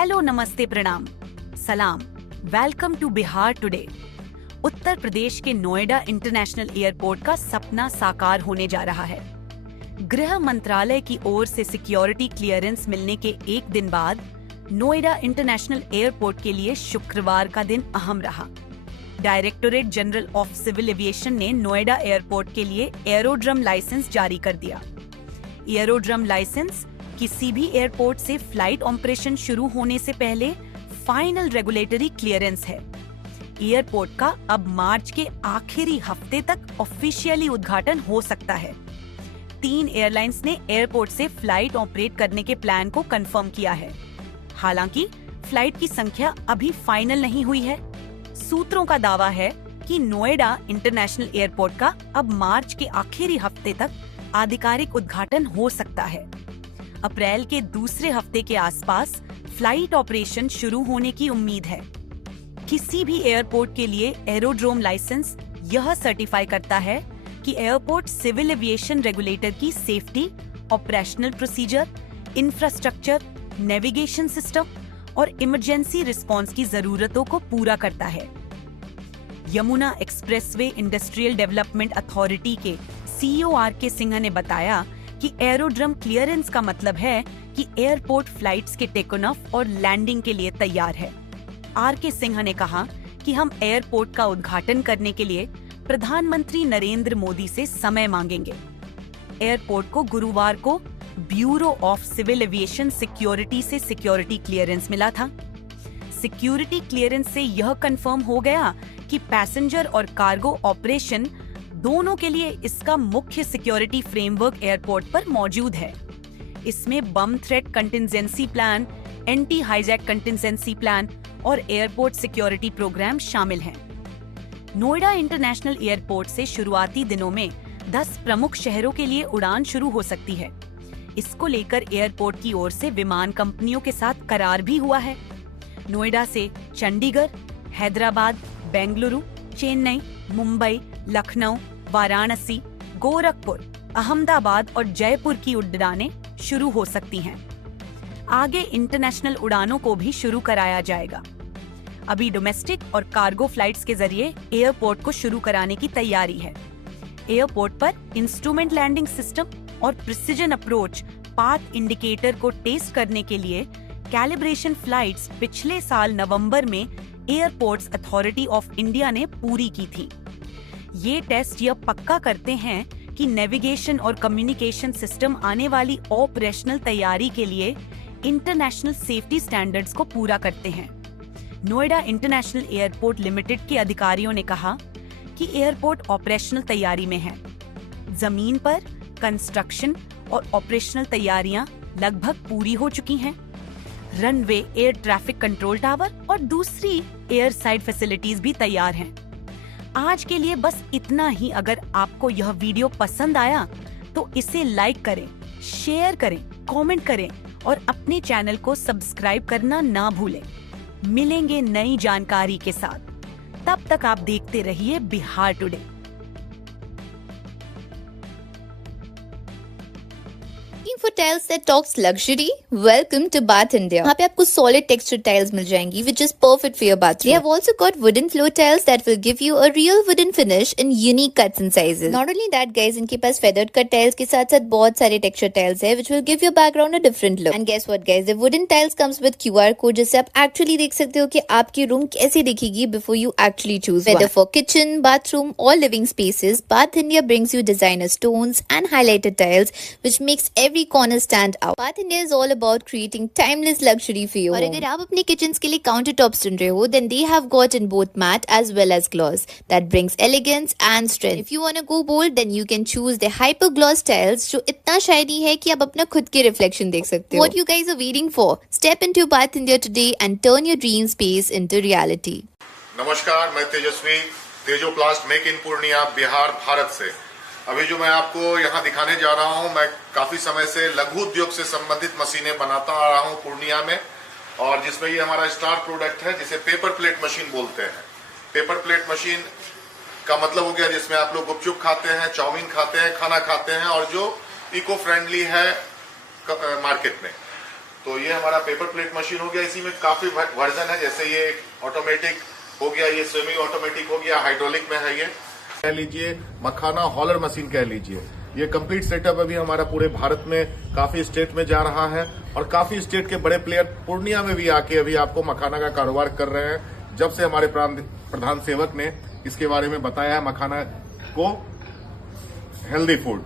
Hello, नमस्ते, प्रणाम, सलाम, welcome to Bihar today. Uttar Pradesh के नोएडा इंटरनेशनल एयरपोर्ट का सपना साकार होने जा रहा है। गृह मंत्रालय की ओर से सिक्योरिटी क्लियरेंस मिलने के एक दिन बाद नोएडा इंटरनेशनल एयरपोर्ट के लिए शुक्रवार का दिन अहम रहा। Directorate General of civil Aviation ने नोएडा एयरपोर्ट के लिए एरोड्रम लाइसेंस जारी कर दिया। एरोड्रम लाइसेंस किसी भी एयरपोर्ट से फ्लाइट ऑपरेशन शुरू होने से पहले फाइनल रेगुलेटरी क्लियरेंस है। एयरपोर्ट का अब मार्च के आखिरी हफ्ते तक ऑफिशियली उद्घाटन हो सकता है। 3 एयरलाइंस ने एयरपोर्ट से फ्लाइट ऑपरेट करने के प्लान को कंफर्म किया है। हालांकि फ्लाइट की संख्या अभी फाइनल नहीं हुई है। सूत्रों का दावा है कि नोएडा इंटरनेशनल एयरपोर्ट का अब मार्च के आखिरी हफ्ते तक आधिकारिक उद्घाटन हो सकता है। अप्रैल के दूसरे हफ्ते के आसपास फ्लाइट ऑपरेशन शुरू होने की उम्मीद है। किसी भी एयरपोर्ट के लिए एरोड्रोम लाइसेंस यह सर्टिफाई करता है कि एयरपोर्ट सिविल एविएशन रेगुलेटर की safety, operational procedure, infrastructure, navigation system और इमरजेंसी रिस्पांस की जरूरतों को पूरा करता है। Yamuna expressway industrial development authority के सीईओ आर.के. सिन्हा ने बताया कि एरोड्रम क्लियरेंस का मतलब है कि एयरपोर्ट फ्लाइट्स के टेक ऑफ और लैंडिंग के लिए तैयार है। आर.के. सिन्हा ने कहा कि हम एयरपोर्ट का उद्घाटन करने के लिए प्रधानमंत्री नरेंद्र मोदी से समय मांगेंगे। एयरपोर्ट को गुरुवार को bureau of civil aviation security से सिक्योरिटी क्लियरेंस मिला था। सिक्योरिटी क्लियरेंस से यह कंफर्म हो गया कि पैसेंजर और कार्गो ऑपरेशन दोनों के लिए इसका मुख्य सिक्योरिटी फ्रेमवर्क एयरपोर्ट पर मौजूद है। इसमें bomb threat contingency plan, anti hijack contingency plan और एयरपोर्ट सिक्योरिटी प्रोग्राम शामिल हैं। नोएडा इंटरनेशनल एयरपोर्ट से शुरुआती दिनों में 10 प्रमुख शहरों के लिए उड़ान शुरू हो सकती है। इसको लेकर एयरपोर्ट की ओर से विमान कंपनियों के साथ करार भी हुआ है। नोएडा से चंडीगढ़, हैदराबाद, बेंगलुरु, चेन्नई, मुंबई, लखनऊ, वाराणसी, गोरखपुर, अहमदाबाद और जयपुर की उड़ानें शुरू हो सकती हैं। आगे इंटरनेशनल उड़ानों को भी शुरू कराया जाएगा। अभी डोमेस्टिक और कार्गो फ्लाइट्स के जरिए एयरपोर्ट को शुरू कराने की तैयारी है। एयरपोर्ट पर इंस्ट्रूमेंट लैंडिंग सिस्टम और प्रिसिजन अप्रोच पाथ इंडिकेटर को टेस्ट करने के लिए कैलिब्रेशन फ्लाइट्स पिछले साल नवंबर में एयरपोर्ट्स अथॉरिटी ऑफ इंडिया ने पूरी की थी। ये टेस्ट यह पक्का करते हैं कि नेविगेशन और कम्युनिकेशन सिस्टम आने वाली ऑपरेशनल तैयारी के लिए इंटरनेशनल सेफ्टी स्टैंडर्ड्स को पूरा करते हैं। नोएडा इंटरनेशनल एयरपोर्ट लिमिटेड के अधिकारियों ने कहा कि एयरपोर्ट ऑपरेशनल तैयारी में है। जमीन पर कंस्ट्रक्शन और ऑपरेशनल तैयारियां लगभग पूरी हो चुकी हैं। Runway, air traffic control tower और दूसरी एयर साइड फैसिलिटीज भी तैयार हैं। आज के लिए बस इतना ही। अगर आपको यह वीडियो पसंद आया तो इसे लाइक करें, शेयर करें, कमेंट करें और अपने चैनल को सब्सक्राइब करना ना भूलें। मिलेंगे नई जानकारी के साथ। तब तक आप देखते रहिए Bihar today. For tiles that talks luxury, welcome to Bath India. यहाँ पे आपको solid texture tiles मिल जाएंगी, which is perfect for your bathroom. They have also got wooden floor tiles that will give you a real wooden finish in unique cuts and sizes. Not only that, guys, इनके पास feathered cut tiles के साथ साथ बहुत सारे texture tiles है, which will give your background a different look. And guess what, guys? The wooden tiles comes with QR code, जिससे आप actually देख सकते हो कि आपकी room कैसी दिखेगी before you actually choose. Whether for kitchen, bathroom, or living spaces, Bath India brings you designer stones and highlighted tiles, which makes every corner stand out. Bath India is all about creating timeless luxury for you. और अगर आप अपने kitchens के लिए counter tops चुन रहे हो, then they have got in both matte as well as gloss that brings elegance and strength. If you wanna go bold, then you can choose the hyper gloss tiles जो इतना shiny है कि आप अपना खुद के रिफ्लेक्शन देख सकते हो. What you guys are waiting for? Step into Bath India today and turn your dream space into reality. नमस्कार, मैं तेजस्वी तेजोप्लास्ट मेक इन पूर्णिया बिहार भारत से। अभी जो मैं आपको यहाँ दिखाने जा रहा हूँ, मैं काफी समय से लघु उद्योग से संबंधित मशीनें बनाता आ रहा हूँ पूर्णिया में, और जिसमें ये हमारा स्टार प्रोडक्ट है जिसे पेपर प्लेट मशीन बोलते हैं। पेपर प्लेट मशीन का मतलब हो गया जिसमें आप लोग गुपचुप खाते हैं, चाउमीन खाते हैं, खाना खाते हैं, और जो इको फ्रेंडली है मार्केट में। तो ये हमारा पेपर प्लेट मशीन हो गया। इसी में काफी वर्जन है, जैसे ये ऑटोमेटिक हो गया, ये सेमी ऑटोमेटिक हो गया, हाइड्रोलिक में है, ये कह लीजिए मखाना हॉलर मशीन कह लीजिए। ये कंप्लीट सेटअप अभी हमारा पूरे भारत में काफी स्टेट में जा रहा है और काफी स्टेट के बड़े प्लेयर पूर्णिया में भी आके अभी आपको मखाना का कारोबार कर रहे हैं। जब से हमारे प्रधान सेवक ने इसके बारे में बताया है मखाना को हेल्दी फूड।